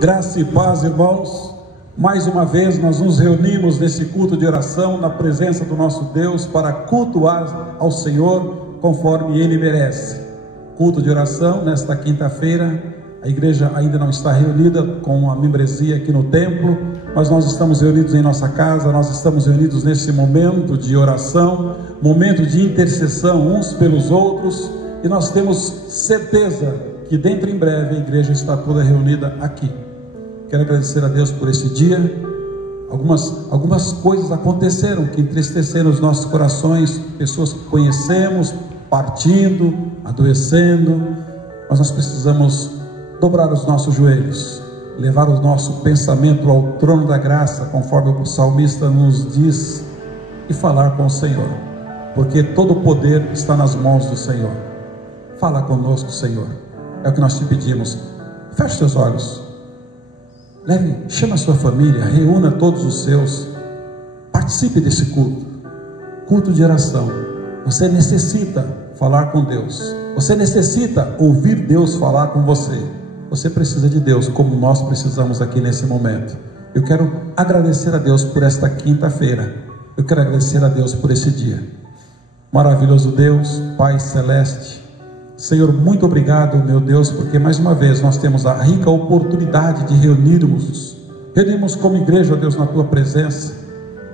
Graça e paz, irmãos. Mais uma vez nós nos reunimos nesse culto de oração na presença do nosso Deus para cultuar ao Senhor conforme Ele merece. Culto de oração nesta quinta-feira. A igreja ainda não está reunida com a membresia aqui no templo, mas nós estamos reunidos em nossa casa, nós estamos reunidos nesse momento de oração, momento de intercessão uns pelos outros, e nós temos certeza que dentro em breve a igreja está toda reunida aqui. Quero agradecer a Deus por esse dia. Algumas coisas aconteceram que entristeceram os nossos corações, pessoas que conhecemos partindo, adoecendo, mas nós precisamos dobrar os nossos joelhos, levar o nosso pensamento ao trono da graça, conforme o salmista nos diz, e falar com o Senhor, porque todo o poder está nas mãos do Senhor. Fala conosco, Senhor, é o que nós te pedimos. Feche seus olhos, chama a sua família, reúna todos os seus, participe desse culto de oração. Você necessita falar com Deus, você necessita ouvir Deus falar com você. Você precisa de Deus como nós precisamos aqui nesse momento. Eu quero agradecer a Deus por esta quinta-feira. Eu quero agradecer a Deus por esse dia. Maravilhoso Deus, Pai Celeste, Senhor, muito obrigado, meu Deus, porque mais uma vez nós temos a rica oportunidade de reunirmos como igreja, ó Deus, na Tua presença.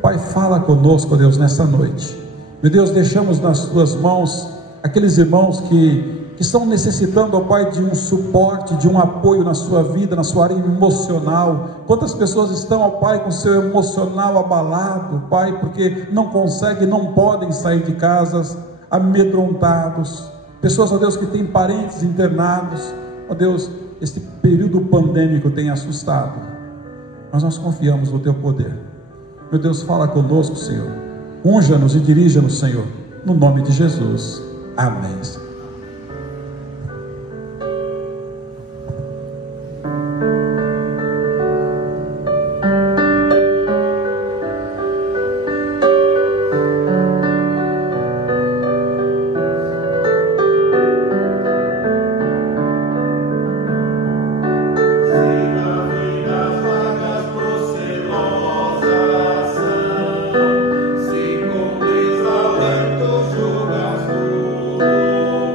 Pai, fala conosco, ó Deus, nessa noite. Meu Deus, deixamos nas Tuas mãos aqueles irmãos que estão necessitando, ó Pai, de um suporte, de um apoio na sua vida, na sua área emocional. Quantas pessoas estão, ó Pai, com seu emocional abalado, Pai, porque não conseguem, não podem sair de casas, amedrontados. Pessoas, ó Deus, que têm parentes internados. Ó Deus, este período pandêmico tem assustado, mas nós confiamos no Teu poder. Meu Deus, fala conosco, Senhor. Unja-nos e dirija-nos, Senhor, no nome de Jesus. Amém. Se com desalento julgas tu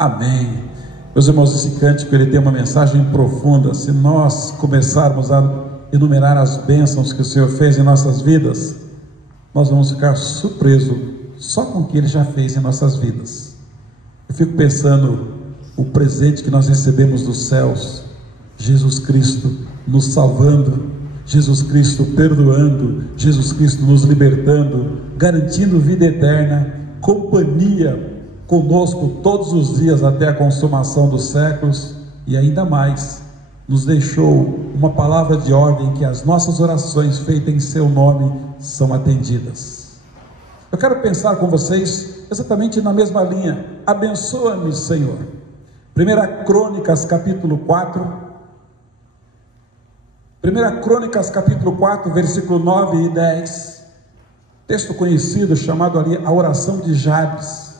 Amém. Meus irmãos, esse cântico ele tem uma mensagem profunda. Se nós começarmos a enumerar as bênçãos que o Senhor fez em nossas vidas, nós vamos ficar surpresos só com o que Ele já fez em nossas vidas. Eu fico pensando o presente que nós recebemos dos céus, Jesus Cristo nos salvando, Jesus Cristo perdoando, Jesus Cristo nos libertando, garantindo vida eterna, companhia conosco todos os dias até a consumação dos séculos, e ainda mais, nos deixou uma palavra de ordem que as nossas orações feitas em seu nome são atendidas. Eu quero pensar com vocês exatamente na mesma linha. Abençoa-me, Senhor. 1 Crônicas capítulo 4, 1 Crônicas capítulo 4, versículo 9 e 10, texto conhecido chamado ali a oração de Jabes.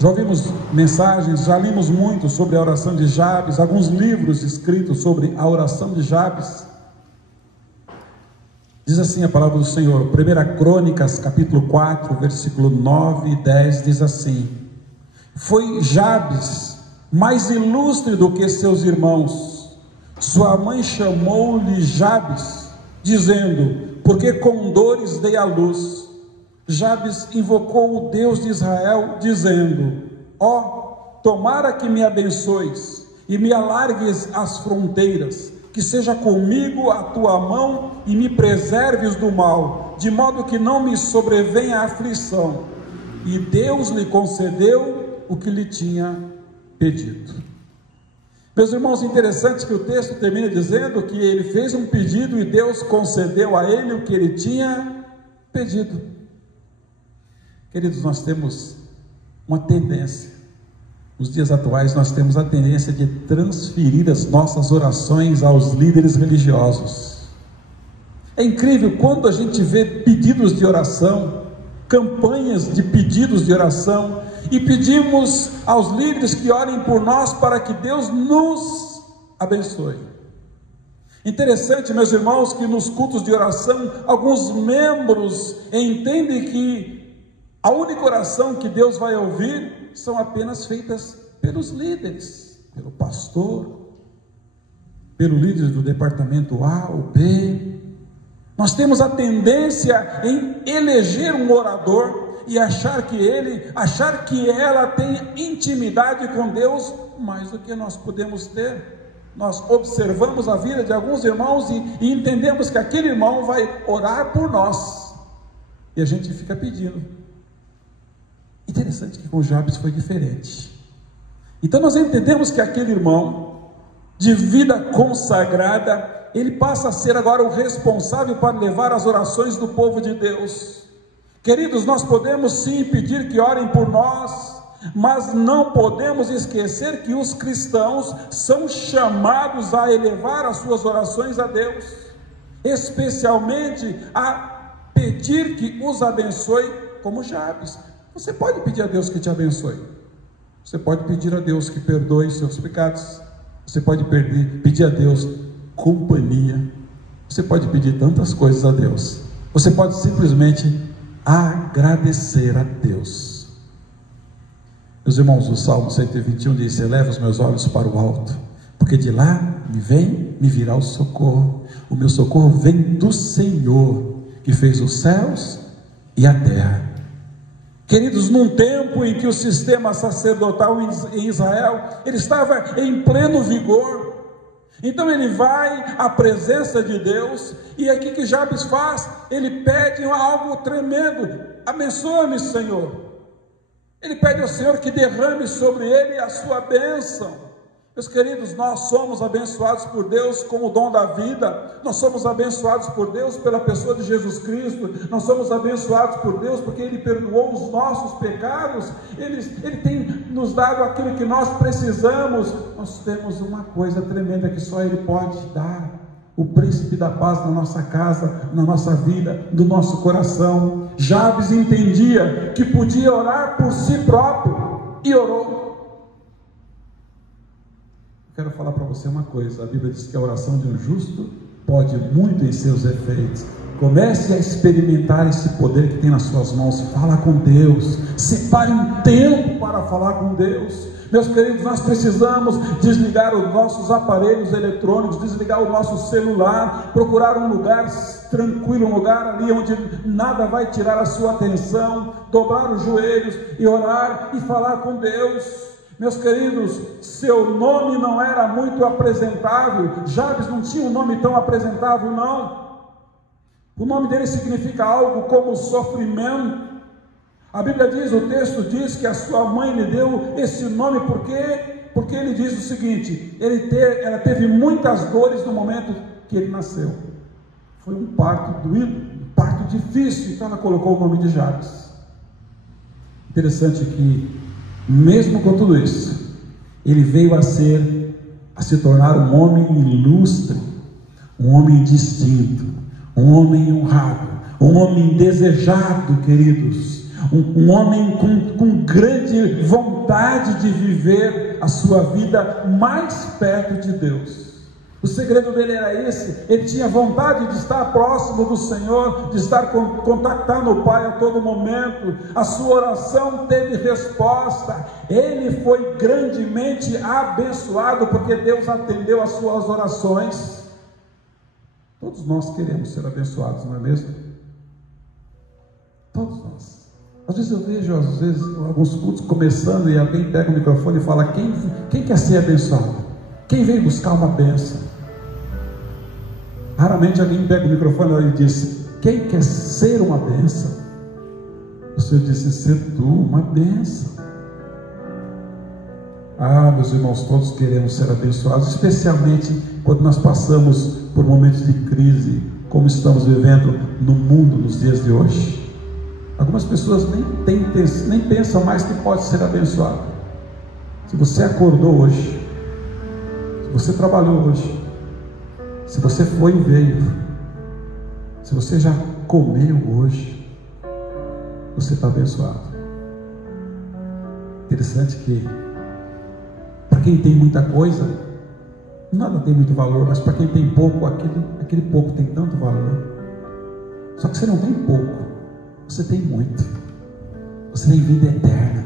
Já ouvimos mensagens, já lemos muito sobre a oração de Jabes, alguns livros escritos sobre a oração de Jabes. Diz assim a palavra do Senhor, 1 Crônicas capítulo 4, versículo 9 e 10, diz assim: foi Jabes mais ilustre do que seus irmãos, sua mãe chamou-lhe Jabes, dizendo, porque com dores dei à luz. Jabes invocou o Deus de Israel, dizendo, ó, tomara que me abençoes, e me alargues as fronteiras, que seja comigo a tua mão, e me preserves do mal, de modo que não me sobrevenha a aflição. E Deus lhe concedeu o que lhe tinha pedido. Meus irmãos, interessante que o texto termina dizendo que ele fez um pedido e Deus concedeu a ele o que ele tinha pedido. Queridos, nós temos uma tendência, nos dias atuais nós temos a tendência de transferir as nossas orações aos líderes religiosos. É incrível quando a gente vê pedidos de oração, campanhas de pedidos de oração, e pedimos aos líderes que orem por nós para que Deus nos abençoe. Interessante, meus irmãos, que nos cultos de oração, alguns membros entendem que a única oração que Deus vai ouvir são apenas feitas pelos líderes, pelo pastor, pelo líder do departamento A ou B. Nós temos a tendência em eleger um orador e achar que ela tem intimidade com Deus mais do que nós podemos ter. Nós observamos a vida de alguns irmãos e entendemos que aquele irmão vai orar por nós, e a gente fica pedindo. Interessante que com Jabes foi diferente. Então nós entendemos que aquele irmão de vida consagrada, ele passa a ser agora o responsável para levar as orações do povo de Deus. Queridos, nós podemos sim pedir que orem por nós, mas não podemos esquecer que os cristãos são chamados a elevar as suas orações a Deus, especialmente a pedir que os abençoe, como Jabes. Você pode pedir a Deus que te abençoe, você pode pedir a Deus que perdoe seus pecados, você pode pedir a Deus companhia, você pode pedir tantas coisas a Deus, você pode simplesmente agradecer a Deus. Meus irmãos, o Salmo 121 diz, eleva os meus olhos para o alto, porque de lá me virá o socorro. O meu socorro vem do Senhor, que fez os céus e a terra. Queridos, num tempo em que o sistema sacerdotal em Israel, ele estava em pleno vigor, então ele vai à presença de Deus, e aqui que Jabes faz, ele pede algo tremendo, abençoa-me, Senhor. Ele pede ao Senhor que derrame sobre ele a sua bênção. Meus queridos, nós somos abençoados por Deus com o dom da vida, nós somos abençoados por Deus pela pessoa de Jesus Cristo, nós somos abençoados por Deus porque Ele perdoou os nossos pecados, Ele tem nos dado aquilo que nós precisamos. Nós temos uma coisa tremenda que só Ele pode dar, o príncipe da paz na nossa casa, na nossa vida, no nosso coração. Jabes entendia que podia orar por si próprio, e orou. Quero falar para você uma coisa, a Bíblia diz que a oração de um justo pode muito em seus efeitos. Comece a experimentar esse poder que tem nas suas mãos. Fala com Deus, separe um tempo para falar com Deus. Meus queridos, nós precisamos desligar os nossos aparelhos eletrônicos, desligar o nosso celular, procurar um lugar tranquilo, um lugar ali onde nada vai tirar a sua atenção, dobrar os joelhos e orar e falar com Deus. Meus queridos, seu nome não era muito apresentável. Jabes não tinha um nome tão apresentável, não. O nome dele significa algo como sofrimento. A Bíblia diz, o texto diz que a sua mãe lhe deu esse nome porque ele diz o seguinte: ela teve muitas dores no momento que ele nasceu. Foi um parto doído, um parto difícil, então ela colocou o nome de Jabes. Interessante que, mesmo com tudo isso, ele veio a se tornar um homem ilustre, um homem distinto, um homem honrado, um homem desejado, queridos, um homem com grande vontade de viver a sua vida mais perto de Deus. O segredo dele era esse: ele tinha vontade de estar próximo do Senhor, de estar contactando o Pai a todo momento. A sua oração teve resposta. Ele foi grandemente abençoado porque Deus atendeu as suas orações. Todos nós queremos ser abençoados, não é mesmo? Todos nós. Às vezes eu vejo, alguns cultos começando e alguém pega o microfone e fala: quem quer ser abençoado? Quem veio buscar uma bênção? Raramente alguém pega o microfone e diz: quem quer ser uma bênção? O Senhor disse: ser tu uma bênção. Ah, meus irmãos, todos queremos ser abençoados, especialmente quando nós passamos por momentos de crise, como estamos vivendo no mundo nos dias de hoje. Algumas pessoas nem pensam mais que pode ser abençoado. Se você acordou hoje, se você trabalhou hoje, se você foi e veio, se você já comeu hoje, você está abençoado. Interessante que, para quem tem muita coisa, nada tem muito valor, mas para quem tem pouco, aquele pouco tem tanto valor. Só que você não tem pouco, você tem muito. Você tem vida eterna.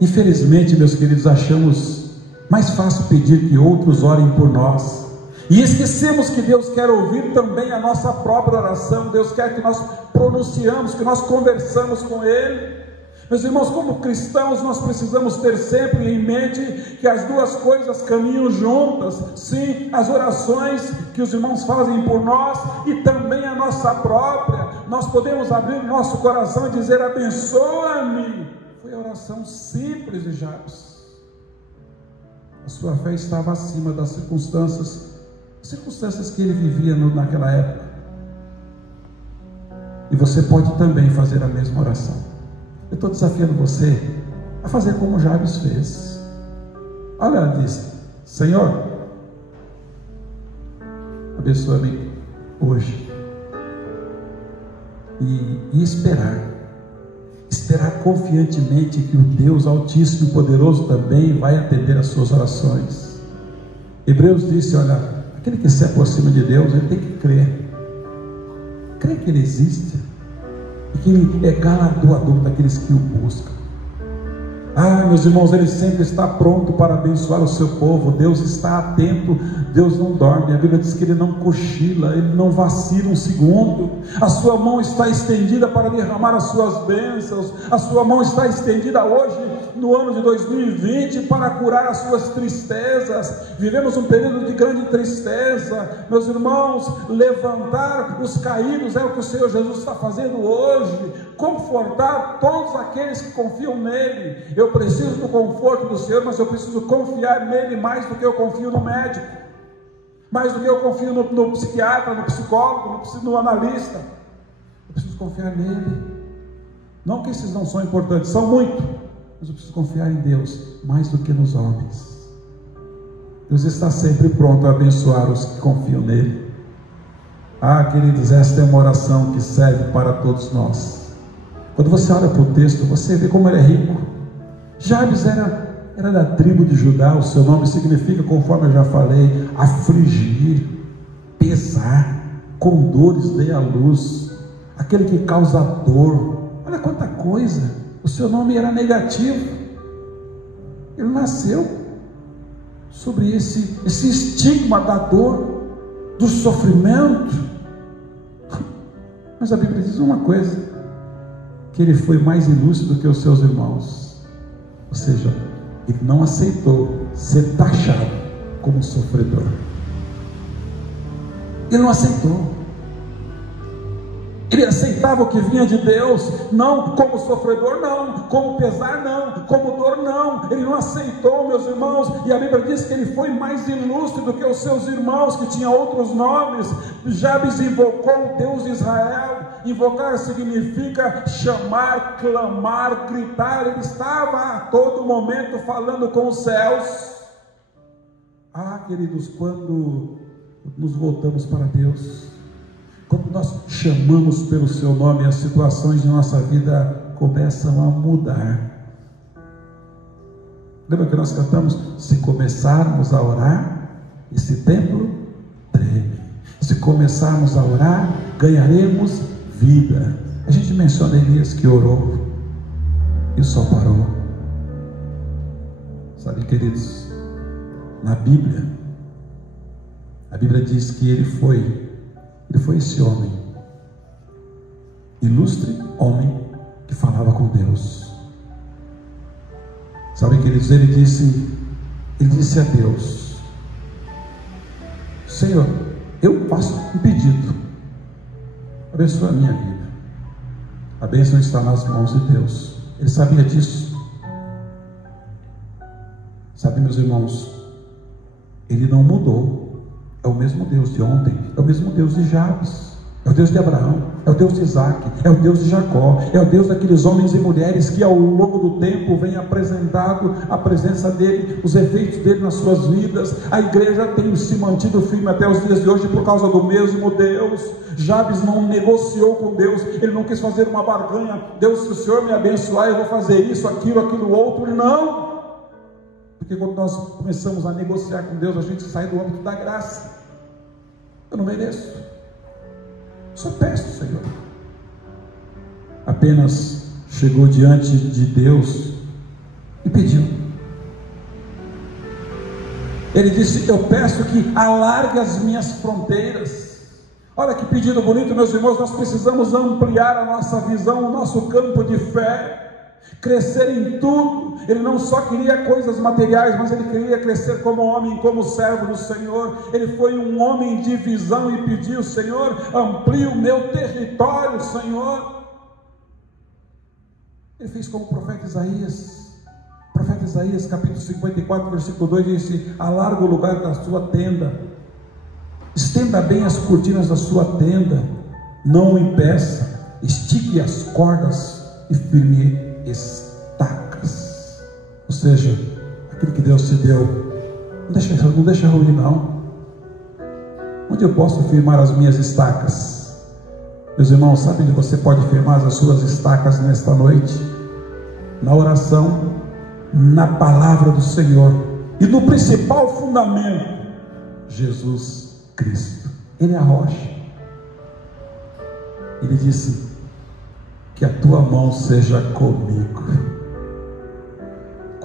Infelizmente, meus queridos, achamos mais fácil pedir que outros orem por nós, e esquecemos que Deus quer ouvir também a nossa própria oração. Deus quer que nós pronunciamos, que nós conversamos com Ele. Meus irmãos, como cristãos, nós precisamos ter sempre em mente que as duas coisas caminham juntas. Sim, as orações que os irmãos fazem por nós e também a nossa própria. Nós podemos abrir o nosso coração e dizer: abençoa-me. Foi a oração simples de Jabes. A sua fé estava acima das circunstâncias que ele vivia naquela época. E você pode também fazer a mesma oração. Eu estou desafiando você a fazer como Jabes fez. Olha, ela disse: Senhor, abençoa-me hoje. E esperar confiantemente que o Deus Altíssimo e Poderoso também vai atender as suas orações. Hebreus disse: olha, aquele que se aproxima de Deus, ele tem que crer que Ele existe e que Ele é galardoador daqueles que o buscam. Ah, meus irmãos, Ele sempre está pronto para abençoar o seu povo. Deus está atento, Deus não dorme. A Bíblia diz que Ele não cochila, Ele não vacila um segundo. A sua mão está estendida para derramar as suas bênçãos. A sua mão está estendida hoje, no ano de 2020, para curar as suas tristezas. Vivemos um período de grande tristeza, meus irmãos. Levantar os caídos é o que o Senhor Jesus está fazendo hoje. Confortar todos aqueles que confiam nele. Eu preciso do conforto do Senhor, mas eu preciso confiar nele mais do que eu confio no médico, mais do que eu confio no psiquiatra, no psicólogo, no analista. Eu preciso confiar nele. Não que esses não são importantes, são muito, mas eu preciso confiar em Deus mais do que nos homens. Deus está sempre pronto a abençoar os que confiam nele. Ah, queridos, esta é uma oração que serve para todos nós. Quando você olha para o texto, você vê como ele é rico. Jabes era da tribo de Judá. O seu nome significa, conforme eu já falei, afligir. pesar, com dores dei à luz, aquele que causa dor. Olha quanta coisa. O seu nome era negativo. Ele nasceu sobre esse estigma da dor, do sofrimento. Mas a Bíblia diz uma coisa, que ele foi mais ilustre do que os seus irmãos. Ou seja, ele não aceitou ser taxado como sofredor. Ele não aceitou. Ele aceitava o que vinha de Deus, não como sofredor, não, como pesar, não, como dor, não. Ele não aceitou, meus irmãos, e a Bíblia diz que ele foi mais ilustre do que os seus irmãos, que tinham outros nomes. Jabes invocou o Deus de Israel. Invocar significa chamar, clamar, gritar. Ele estava a todo momento falando com os céus. Ah, queridos, quando nos voltamos para Deus, quando nós chamamos pelo seu nome, as situações de nossa vida começam a mudar. Lembra que nós cantamos? Se começarmos a orar, esse templo treme. Se começarmos a orar, ganharemos vida. A gente menciona Elias que orou e só parou. Sabe, queridos, na Bíblia, a Bíblia diz que ele foi esse homem, ilustre homem, que falava com Deus. Sabe, queridos, ele disse a Deus: Senhor, eu faço um pedido, abençoa a minha vida. A bênção está nas mãos de Deus. Ele sabia disso. Sabe, meus irmãos, ele não mudou. É o mesmo Deus de ontem, é o mesmo Deus de Jabes, é o Deus de Abraão, é o Deus de Isaac, é o Deus de Jacó, é o Deus daqueles homens e mulheres que ao longo do tempo vem apresentado a presença dele, os efeitos dele nas suas vidas. A igreja tem se mantido firme até os dias de hoje por causa do mesmo Deus. Jabes não negociou com Deus, ele não quis fazer uma barganha. Deus, se o Senhor me abençoar, eu vou fazer isso, aquilo outro. Não, porque quando nós começamos a negociar com Deus, a gente sai do âmbito da graça. Eu não mereço, só peço, Senhor. Apenas chegou diante de Deus e pediu. Ele disse: eu peço que alargue as minhas fronteiras. Olha que pedido bonito, meus irmãos. Nós precisamos ampliar a nossa visão, o nosso campo de fé, crescer em tudo. Ele não só queria coisas materiais, mas ele queria crescer como homem, como servo do Senhor. Ele foi um homem de visão e pediu: Senhor, amplie o meu território, Senhor. Ele fez como o profeta Isaías. O profeta Isaías, capítulo 54, versículo 2, disse: alarga o lugar da sua tenda, estenda bem as cortinas da sua tenda, não o impeça, estique as cordas e firme estacas. Ou seja, aquilo que Deus te deu, não deixa ruim, não. Onde eu posso firmar as minhas estacas? Meus irmãos, sabe onde você pode firmar as suas estacas nesta noite? Na oração, na palavra do Senhor e no principal fundamento, Jesus Cristo. Ele é a rocha. Ele disse: que a tua mão seja comigo.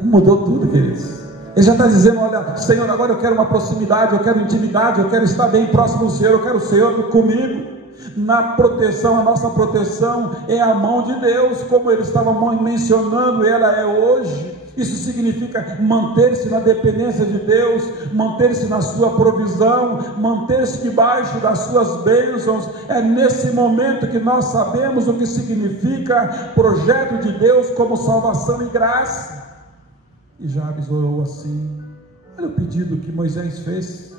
Mudou tudo, queridos. Ele já está dizendo: olha, Senhor, agora eu quero uma proximidade, eu quero intimidade, eu quero estar bem próximo do Senhor, eu quero o Senhor comigo. Na proteção, a nossa proteção é a mão de Deus, como ele estava mencionando, ela é hoje. Isso significa manter-se na dependência de Deus, manter-se na sua provisão, manter-se debaixo das suas bênçãos. É nesse momento que nós sabemos o que significa projeto de Deus como salvação e graça. E Jabes orou assim. Olha o pedido que Moisés fez.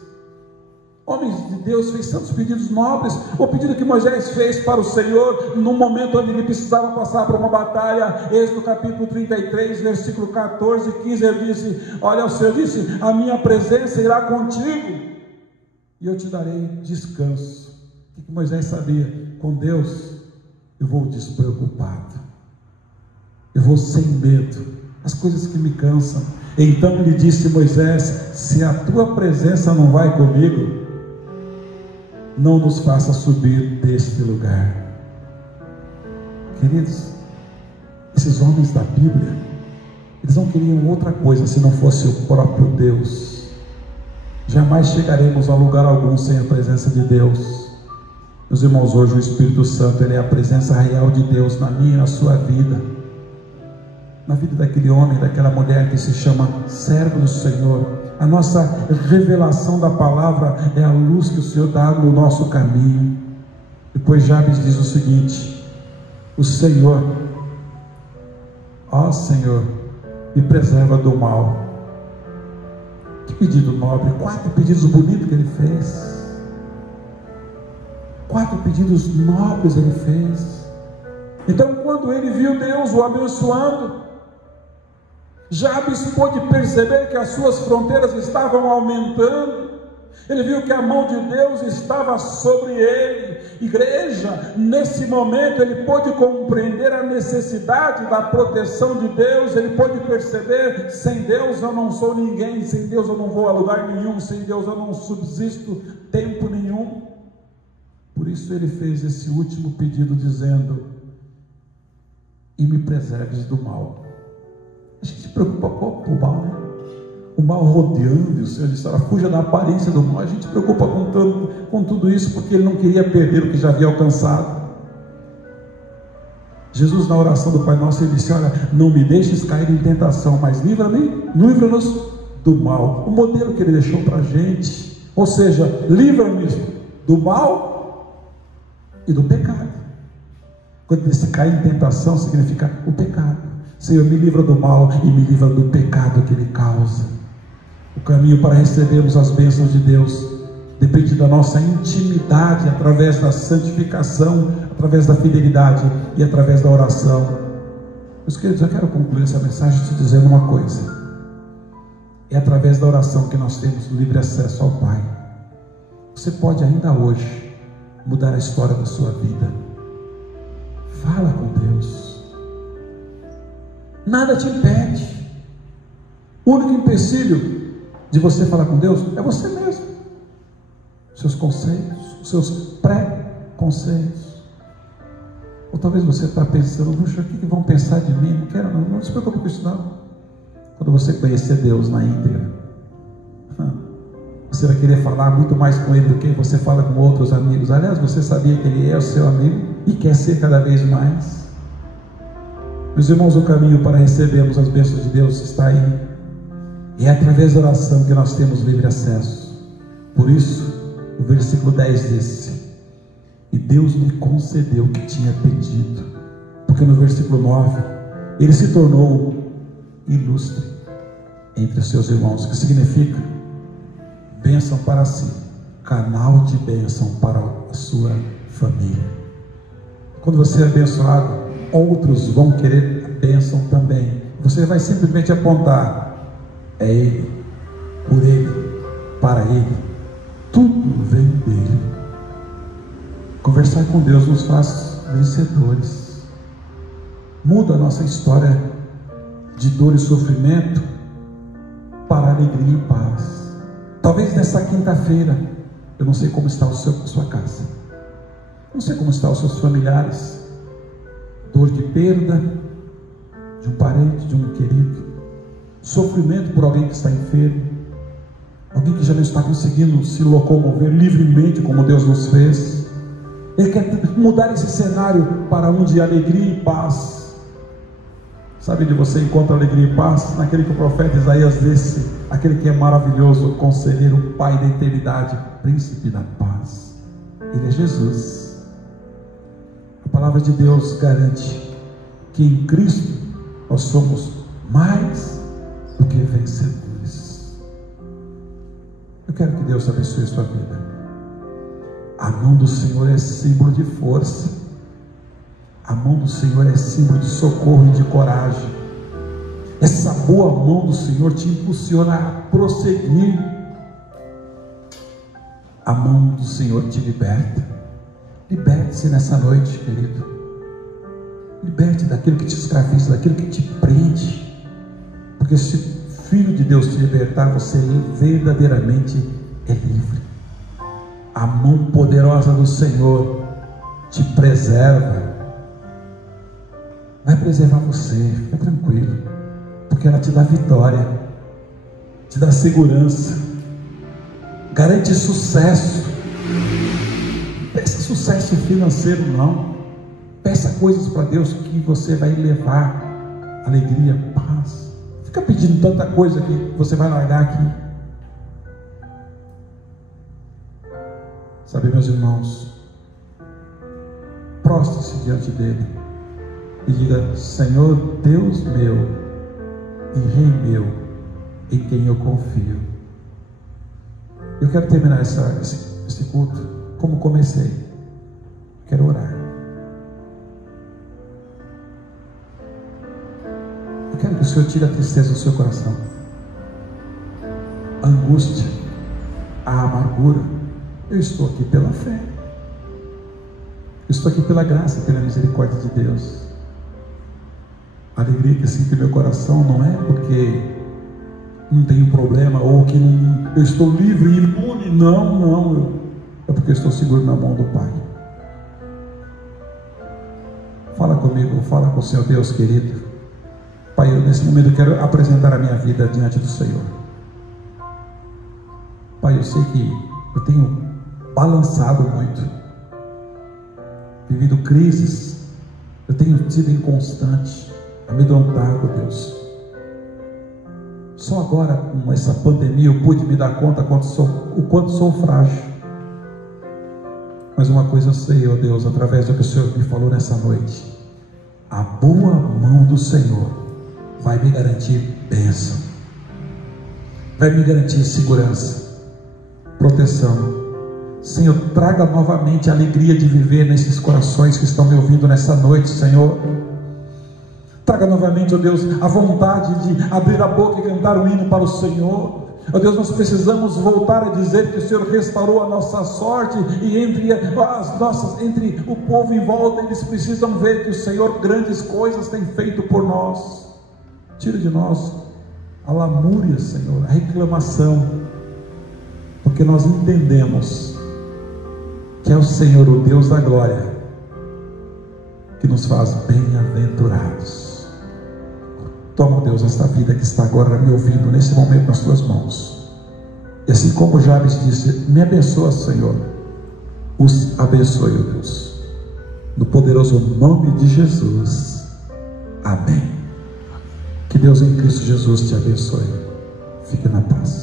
Homens de Deus fez tantos pedidos nobres. O pedido que Moisés fez para o Senhor no momento onde ele precisava passar por uma batalha. Êxodo capítulo 33, versículo 14 e 15, ele disse: olha, o Senhor disse: a minha presença irá contigo e eu te darei descanso. O que Moisés sabia? Com Deus eu vou despreocupado, eu vou sem medo. As coisas que me cansam. Então lhe disse Moisés: se a tua presença não vai comigo, não nos faça subir deste lugar. Queridos, esses homens da Bíblia, eles não queriam outra coisa se não fosse o próprio Deus. Jamais chegaremos a lugar algum sem a presença de Deus. Meus irmãos, hoje o Espírito Santo, ele é a presença real de Deus na minha e na sua vida, na vida daquele homem, daquela mulher que se chama servo do Senhor. A nossa revelação da palavra é a luz que o Senhor dá no nosso caminho. Depois Jabes diz o seguinte: o Senhor, ó Senhor, me preserva do mal. Que pedido nobre, 4 pedidos bonitos que ele fez, 4 pedidos nobres ele fez. Então, quando ele viu Deus o abençoando, Jabes pôde perceber que as suas fronteiras estavam aumentando. Ele viu que a mão de Deus estava sobre ele. Igreja, nesse momento ele pôde compreender a necessidade da proteção de Deus. Ele pôde perceber: sem Deus eu não sou ninguém, sem Deus eu não vou a lugar nenhum, sem Deus eu não subsisto tempo nenhum. Por isso ele fez esse último pedido, dizendo: e me preserves do mal. A gente se preocupa pouco com o mal, né? O mal rodeando, e o Senhor disse: fuja da aparência do mal. A gente se preocupa com tudo isso, porque ele não queria perder o que já havia alcançado. Jesus, na oração do Pai Nosso, ele disse: olha, não me deixes cair em tentação, mas livra-nos do mal. O modelo que ele deixou para a gente, ou seja, livra-me do mal e do pecado. Quando ele disse cair em tentação, significa o pecado. Senhor, me livra do mal e me livra do pecado que ele causa. O caminho para recebermos as bênçãos de Deus depende da nossa intimidade, através da santificação, através da fidelidade e através da oração. Meus queridos, eu quero concluir essa mensagem te dizendo uma coisa: é através da oração que nós temos livre acesso ao Pai. Você pode ainda hoje mudar a história da sua vida. Fala com Deus. Nada te impede. O único empecilho de você falar com Deus é você mesmo, seus conceitos, os seus pré-conceitos. Ou talvez você está pensando: puxa, o que vão pensar de mim? Não quero, não se preocupe com isso não. Quando você conhecer Deus na íntegra, você vai querer falar muito mais com Ele do que você fala com outros amigos. Aliás, você sabia que Ele é o seu amigo e quer ser cada vez mais. Meus irmãos, o caminho para recebermos as bênçãos de Deus está aí. É através da oração que nós temos livre acesso. Por isso, o versículo 10 disse: e Deus me concedeu o que tinha pedido. Porque no versículo 9, ele se tornou ilustre entre os seus irmãos, que significa bênção para si, canal de bênção para a sua família. Quando você é abençoado, outros vão querer a bênção também. Você vai simplesmente apontar: é Ele, por Ele, para Ele, tudo vem dele. Conversar com Deus nos faz vencedores. Muda a nossa história de dor e sofrimento para alegria e paz. Talvez nessa quinta-feira, eu não sei como está a sua casa, não sei como estão os seus familiares, dor de perda de um parente, de um querido, sofrimento por alguém que está enfermo, alguém que já não está conseguindo se locomover livremente como Deus nos fez. Ele quer mudar esse cenário para um de alegria e paz. Sabe onde você encontra alegria e paz? Naquele que o profeta Isaías disse: aquele que é maravilhoso, conselheiro, Pai da eternidade, príncipe da paz. Ele é Jesus. A palavra de Deus garante que em Cristo nós somos mais do que vencedores. Eu quero que Deus abençoe a sua vida. A mão do Senhor é símbolo de força. A mão do Senhor é símbolo de socorro e de coragem. Essa boa mão do Senhor te impulsiona a prosseguir. A mão do Senhor te liberta. Liberte-se nessa noite, querido. Liberte daquilo que te escraviza, daquilo que te prende. Porque se o Filho de Deus te libertar, você verdadeiramente é livre. A mão poderosa do Senhor te preserva. Vai preservar você, fica tranquilo, porque ela te dá vitória, te dá segurança, garante sucesso. Peça sucesso financeiro não, peça coisas para Deus que você vai levar alegria, paz. Fica pedindo tanta coisa que você vai largar aqui. Sabe, meus irmãos, prostre-se diante dele e diga: Senhor Deus meu e Rei meu, em quem eu confio. Eu quero terminar esse culto como comecei. Quero orar. Eu quero que o Senhor tire a tristeza do seu coração, a angústia, a amargura. Eu estou aqui pela fé, eu estou aqui pela graça e pela misericórdia de Deus. A alegria que sinto em meu coração não é porque não tenho problema ou que eu estou livre e imune, não, é porque eu estou seguro na mão do Pai. Fala comigo, fala com o Senhor Deus querido. Pai, eu nesse momento eu quero apresentar a minha vida diante do Senhor. Pai, eu sei que eu tenho balançado muito, vivido crises, eu tenho sido inconstante, amedrontado, Deus. Só agora com essa pandemia eu pude me dar conta o quanto sou frágil. Mas uma coisa eu sei, ó Deus, através do que o Senhor me falou nessa noite: a boa mão do Senhor vai me garantir bênção, vai me garantir segurança, proteção. Senhor, traga novamente a alegria de viver nesses corações que estão me ouvindo nessa noite, Senhor. Traga novamente, ó Deus, a vontade de abrir a boca e cantar um hino para o Senhor. Ó Deus, nós precisamos voltar a dizer que o Senhor restaurou a nossa sorte, e entre o povo em volta, eles precisam ver que o Senhor grandes coisas tem feito por nós. Tira de nós a lamúria, Senhor, a reclamação, porque nós entendemos que é o Senhor, o Deus da glória, que nos faz bem-aventurados. Toma, Deus, esta vida que está agora me ouvindo nesse momento nas tuas mãos, e assim como Jabes disse: me abençoa, Senhor, os abençoe, ó Deus, no poderoso nome de Jesus, amém. Que Deus em Cristo Jesus te abençoe. Fique na paz.